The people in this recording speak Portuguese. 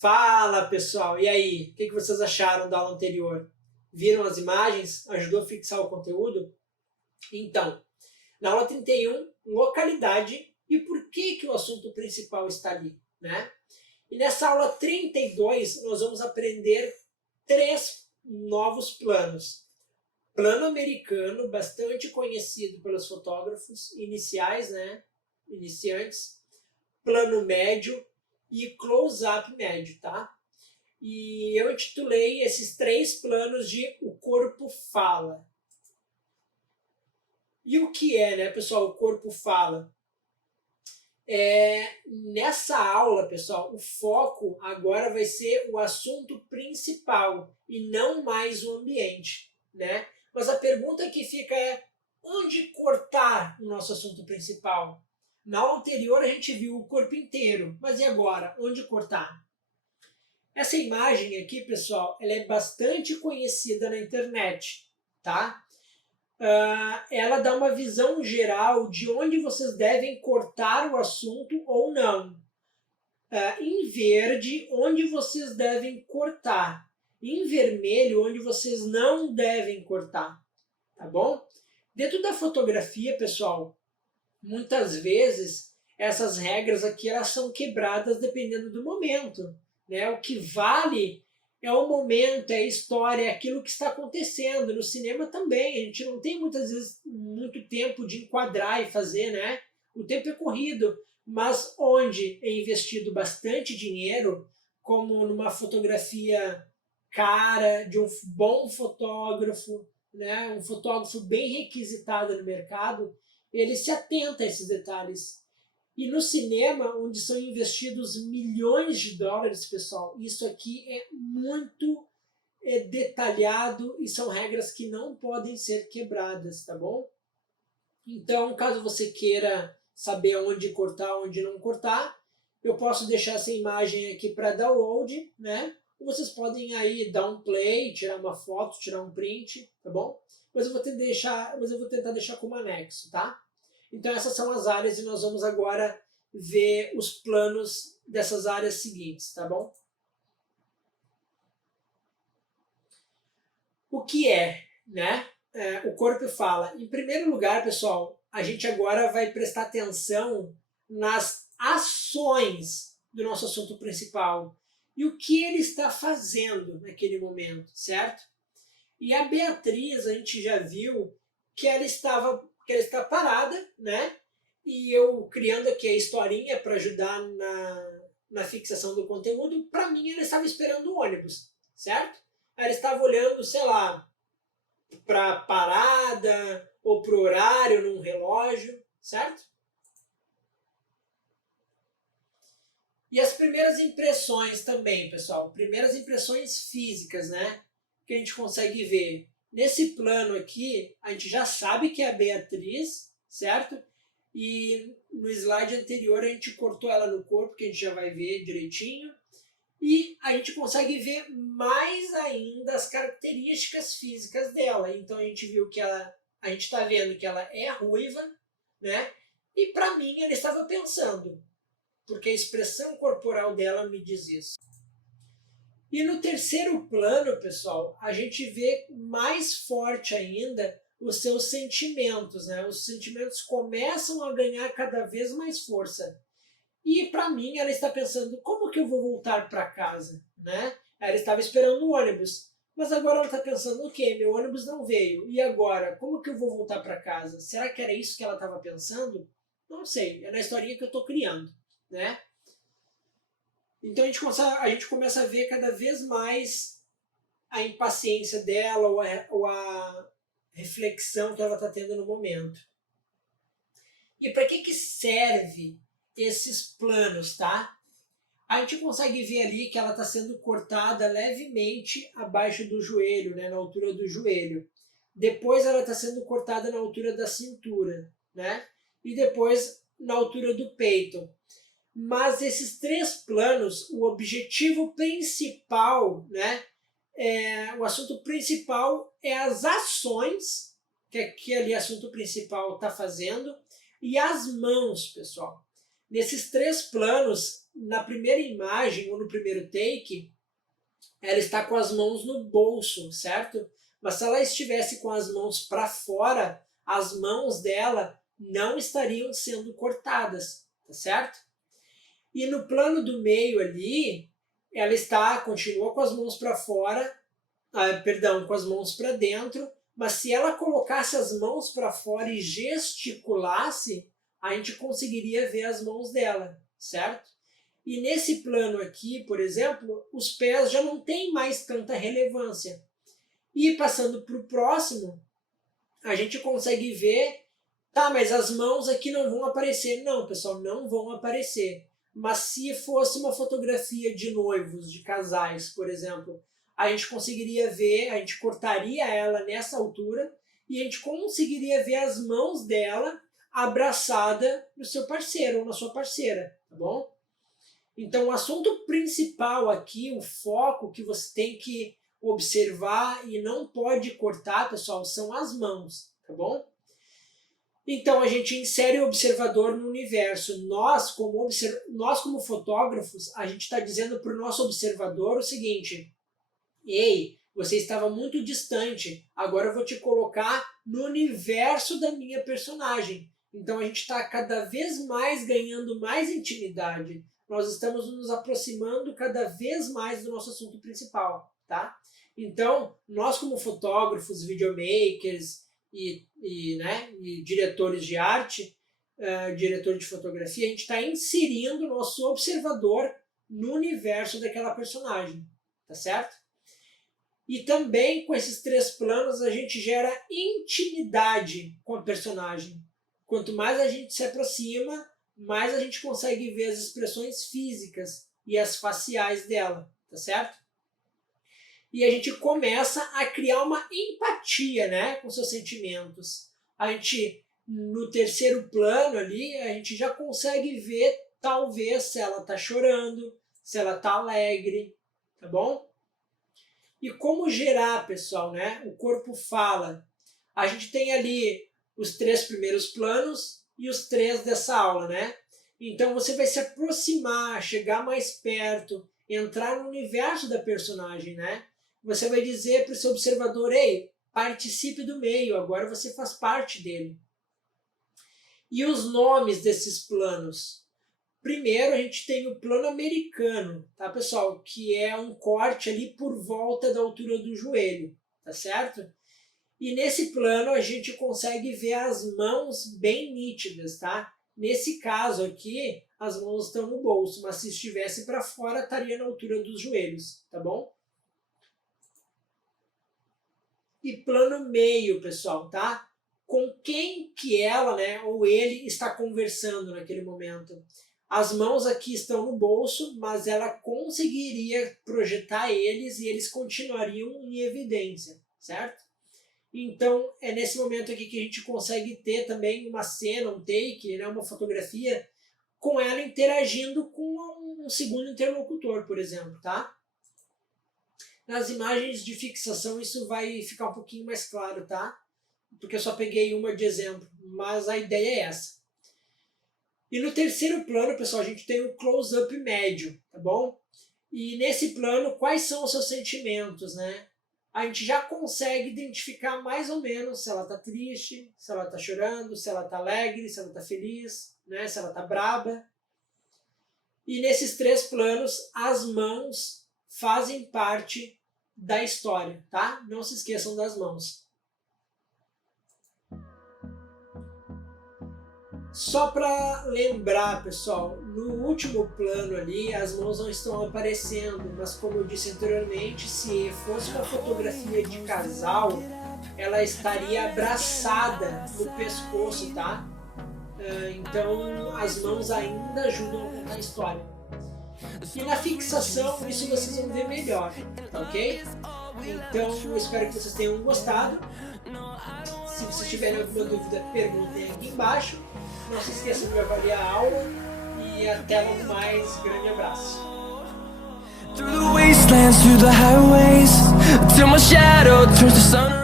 Fala pessoal, e aí? O que vocês acharam da aula anterior? Viram as imagens? Ajudou a fixar o conteúdo? Então, na aula 31, localidade e por que o assunto principal está ali, né? E nessa aula 32, nós vamos aprender 3 novos planos. Plano americano, bastante conhecido pelos fotógrafos iniciais, né? Iniciantes. Plano médio e close-up médio, tá? E eu intitulei esses 3 planos de O Corpo Fala. E o que é, né, pessoal, o corpo fala? Nessa aula, pessoal, o foco agora vai ser o assunto principal e não mais o ambiente, né? Mas a pergunta que fica é, onde cortar o nosso assunto principal? Na aula anterior a gente viu o corpo inteiro, mas e agora? Onde cortar? Essa imagem aqui, pessoal, ela é bastante conhecida na internet, tá? Ela dá uma visão geral de onde vocês devem cortar o assunto ou não. Em verde, onde vocês devem cortar. Em vermelho, onde vocês não devem cortar, tá bom? Dentro da fotografia, pessoal, muitas vezes essas regras aqui elas são quebradas dependendo do momento, né? O que vale é o momento, é a história, é aquilo que está acontecendo. No cinema também, a gente não tem muitas vezes muito tempo de enquadrar e fazer, né? O tempo é corrido, mas onde é investido bastante dinheiro, como numa fotografia cara, de um bom fotógrafo, né? Um fotógrafo bem requisitado no mercado, ele se atenta a esses detalhes. E no cinema, onde são investidos milhões de dólares, pessoal, isso aqui é muito detalhado e são regras que não podem ser quebradas, tá bom? Então, caso você queira saber onde cortar, onde não cortar, eu posso deixar essa imagem aqui para download, né? Vocês podem aí dar um play, tirar uma foto, tirar um print, tá bom? Mas eu vou tentar deixar como anexo, tá? Então essas são as áreas e nós vamos agora ver os planos dessas áreas seguintes, tá bom? O que é, né? O corpo fala. Em primeiro lugar, pessoal, a gente agora vai prestar atenção nas ações do nosso assunto principal e o que ele está fazendo naquele momento, certo? E a Beatriz, a gente já viu que ela está parada, né? E eu criando aqui a historinha para ajudar na fixação do conteúdo, para mim ela estava esperando o ônibus, certo? Ela estava olhando, sei lá, para a parada ou para o horário num relógio, certo? E as primeiras impressões também, pessoal, primeiras impressões físicas, né? Que a gente consegue ver. Nesse plano aqui, a gente já sabe que é a Beatriz, certo? E no slide anterior a gente cortou ela no corpo, que a gente já vai ver direitinho. E a gente consegue ver mais ainda as características físicas dela. Então a gente viu que a gente está vendo que ela é ruiva, né? E para mim ela estava pensando, porque a expressão corporal dela me diz isso. E no terceiro plano, pessoal, a gente vê mais forte ainda os seus sentimentos, né? Os sentimentos começam a ganhar cada vez mais força. E para mim ela está pensando, como que eu vou voltar para casa, né? Ela estava esperando o ônibus, mas agora ela está pensando, ok, meu ônibus não veio, e agora? Como que eu vou voltar para casa? Será que era isso que ela estava pensando? Não sei, é na historinha que eu estou criando, né? Então a gente começa a ver cada vez mais a impaciência dela ou a reflexão que ela está tendo no momento. E para que serve esses planos, tá? A gente consegue ver ali que ela está sendo cortada levemente abaixo do joelho, né, na altura do joelho. Depois ela está sendo cortada na altura da cintura, né? E depois na altura do peito. Mas esses 3 planos, o objetivo principal, né, o assunto principal é as ações que aquele assunto principal está fazendo e as mãos, pessoal. Nesses 3 planos, na primeira imagem ou no primeiro take, ela está com as mãos no bolso, certo? Mas se ela estivesse com as mãos para fora, as mãos dela não estariam sendo cortadas, tá certo? E no plano do meio ali, ela continua com as mãos para fora, com as mãos para dentro, mas se ela colocasse as mãos para fora e gesticulasse, a gente conseguiria ver as mãos dela, certo? E nesse plano aqui, por exemplo, os pés já não têm mais tanta relevância. E passando para o próximo, a gente consegue ver, tá, mas as mãos aqui não vão aparecer. Não, pessoal, não vão aparecer. Mas se fosse uma fotografia de noivos, de casais, por exemplo, a gente conseguiria ver, a gente cortaria ela nessa altura e a gente conseguiria ver as mãos dela abraçada no seu parceiro ou na sua parceira, tá bom? Então, o assunto principal aqui, o foco que você tem que observar e não pode cortar, pessoal, são as mãos, tá bom? Então, a gente insere o observador no universo. Nós, como fotógrafos, a gente está dizendo para o nosso observador o seguinte: ei, você estava muito distante, agora eu vou te colocar no universo da minha personagem. Então, a gente está cada vez mais ganhando mais intimidade. Nós estamos nos aproximando cada vez mais do nosso assunto principal, tá? Então, nós como fotógrafos, videomakers e diretores de arte, diretor de fotografia, a gente está inserindo o nosso observador no universo daquela personagem, tá certo? E também com esses 3 planos a gente gera intimidade com a personagem. Quanto mais a gente se aproxima, mais a gente consegue ver as expressões físicas e as faciais dela, tá certo? E a gente começa a criar uma empatia, né, com seus sentimentos. A gente, no terceiro plano ali, a gente já consegue ver, talvez, se ela está chorando, se ela está alegre, tá bom? E como gerar, pessoal, né? O corpo fala. A gente tem ali os 3 primeiros planos e os 3 dessa aula, né? Então você vai se aproximar, chegar mais perto, entrar no universo da personagem, né? Você vai dizer para o seu observador: ei, participe do meio, agora você faz parte dele. E os nomes desses planos? Primeiro a gente tem o plano americano, tá, pessoal? Que é um corte ali por volta da altura do joelho, tá certo? E nesse plano a gente consegue ver as mãos bem nítidas, tá? Nesse caso aqui, as mãos estão no bolso, mas se estivesse para fora, estaria na altura dos joelhos, tá bom? E plano meio, pessoal, tá? Com quem que ela, né, ou ele está conversando naquele momento. As mãos aqui estão no bolso, mas ela conseguiria projetar eles e eles continuariam em evidência, certo? Então, é nesse momento aqui que a gente consegue ter também uma cena, um take, né, uma fotografia, com ela interagindo com um segundo interlocutor, por exemplo, tá? Nas imagens de fixação isso vai ficar um pouquinho mais claro, tá? Porque eu só peguei uma de exemplo, mas a ideia é essa. E no terceiro plano, pessoal, a gente tem o close-up médio, tá bom? E nesse plano, quais são os seus sentimentos, né? A gente já consegue identificar mais ou menos se ela está triste, se ela está chorando, se ela está alegre, se ela está feliz, né? Se ela está braba. E nesses 3 planos, as mãos fazem parte da história, tá? Não se esqueçam das mãos. Só para lembrar, pessoal, no último plano ali as mãos não estão aparecendo, mas como eu disse anteriormente, se fosse uma fotografia de casal, ela estaria abraçada no pescoço, tá? Então as mãos ainda ajudam a contar a história. E na fixação isso vocês vão ver melhor, ok? Então eu espero que vocês tenham gostado. Se vocês tiverem alguma dúvida, perguntem aqui embaixo. Não se esqueçam de avaliar a aula e até logo mais. Grande abraço. Through the wastelands, through the highways, till my shadow turns to sun.